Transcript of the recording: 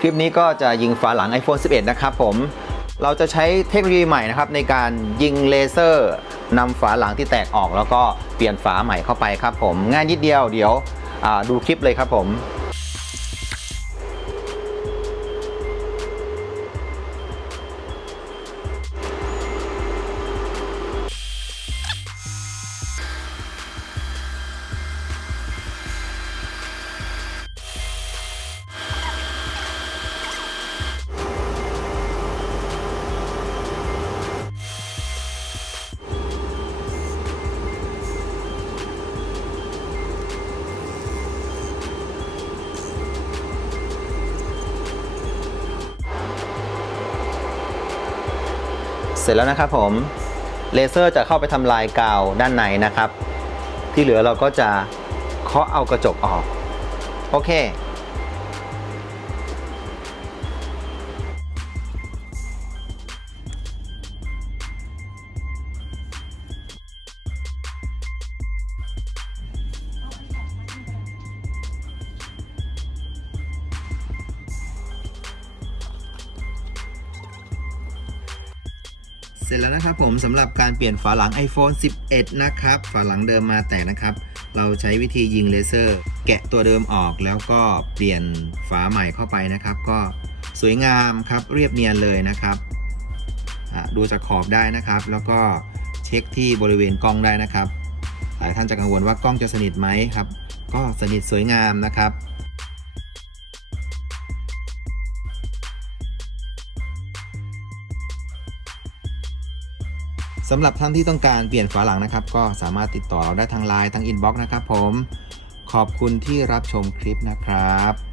คลิปนี้ก็จะยิงฝาหลัง iPhone 11 นะครับผม เราจะใช้เทคโนโลยีใหม่นะครับในการยิงเลเซอร์นำฝาหลังที่แตกออก แล้วก็เปลี่ยนฝาใหม่เข้าไปครับผม ง่ายนิดเดียวเดี๋ยวดูคลิปเลยครับผม เสร็จแล้วนะครับผมเลเซอร์จะเข้าไปทำลายกาวด้านในนะครับ ที่เหลือเราก็จะเคาะเอากระจกออก โอเค สร็จแล้วนะครับผมสำหรับการเปลี่ยนฝาหลัง iPhone 11 นะครับ ฝาหลังเดิมมาแตกนะครับ เราใช้วิธียิงเลเซอร์ แกะตัวเดิมออกแล้วก็เปลี่ยนฝาใหม่เข้าไปนะครับ ก็สวยงามครับเรียบเนียนเลยนะครับ ดูจากขอบได้นะครับ แล้วก็เช็คที่บริเวณกล้องได้นะครับ หลายท่านจะกังวลว่ากล้องจะสนิทไหมครับ ก็สนิทสวยงามนะครับ สำหรับท่านที่ต้องการเปลี่ยนฝาหลังนะครับ ก็สามารถติดต่อเราได้ทางไลน์ทางอินบ็อกซ์นะครับผม ขอบคุณที่รับชมคลิปนะครับ